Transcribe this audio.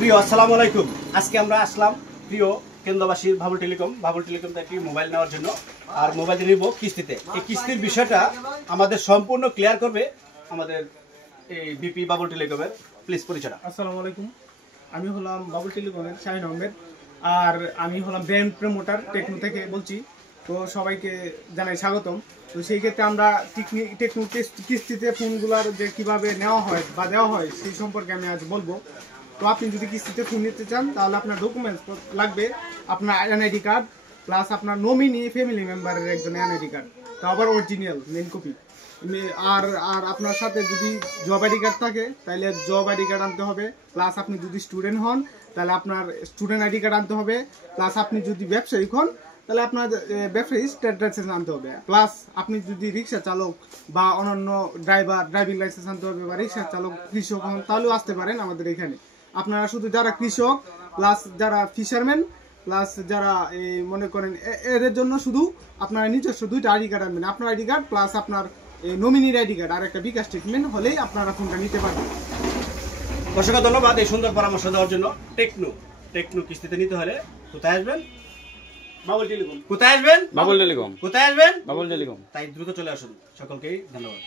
প্রিয় আসসালামু আলাইকুম। আজকে আমরা আসলাম প্রিয় কেন্দ্রবাসীর বাবুল টেলিকম থেকে মোবাইল নেওয়ার জন্য। আর মোবাইল নিব কিস্তিতে। এই কিস্তির বিষয়টা আমাদের সম্পূর্ণ ক্লিয়ার করবে আমাদের এই বিপি বাবুল টেলিকমের। প্লিজ পরিচয়টা। আসসালামু আলাইকুম, আমি হলাম বাবুল টেলিকমের শাহিন আহমেদ, আর আমি হলাম ব্র্যান্ড প্রমোটার টেকনো থেকে বলছি। তো সবাইকে জানাই স্বাগতম। তো সেই ক্ষেত্রে আমরা টেকনো কিস্তিতে ফোনগুলোর যে কীভাবে নেওয়া হয় বা দেওয়া হয় সেই সম্পর্কে আমি আজ বলবো। তো আপনি যদি কিস্তিতে ফোন নিতে চান তাহলে আপনার ডকুমেন্টস লাগবে, আপনার এনআইডি কার্ড প্লাস আপনার নমিনি ফ্যামিলি মেম্বারের একজন এনআইডি কার্ড, তা আবার অরিজিনাল মেন কপি। আর আর আপনার সাথে যদি জব আইডি কার্ড থাকে তাহলে জব আইডি কার্ড আনতে হবে, প্লাস আপনি যদি স্টুডেন্ট হন তাহলে আপনার স্টুডেন্ট আইডি কার্ড আনতে হবে, প্লাস আপনি যদি ব্যবসায়িক হন তাহলে আপনার ব্যবসায়ী স্টেট লাইসেন্স আনতে হবে, প্লাস আপনি যদি রিক্সা চালক বা অন্যান্য ড্রাইভিং লাইসেন্স আনতে হবে, বা রিক্সা চালক কৃষক হন তাহলেও আসতে পারেন আমাদের এখানে। আপনারা শুধু যারা কৃষক প্লাস যারা ফিশারম্যান প্লাস যারা এই মনে করেন এদের জন্য শুধু আপনারা নিজস্ব দুইটা আইডি কার্ড আনবেন, আপনার আইডি কার্ড প্লাস আপনার এই নমিনির আইডি কার্ড আর একটা বিকাশ স্টেটমেন্ট হলেই আপনারা ফোনটা নিতে পারবেন। অসংখ্য ধন্যবাদ এই সুন্দর পরামর্শ দেওয়ার জন্য। টেকনো কিস্তিতে নিতে হলে কোথায় আসবেন? বাবুল টেলিকম। কোথায় আসবেন? বাবুল টেলিকম। কোথায় আসবেন? বাবুল টেলিকম। তাই দ্রুত চলে আসুন। সকলকেই ধন্যবাদ।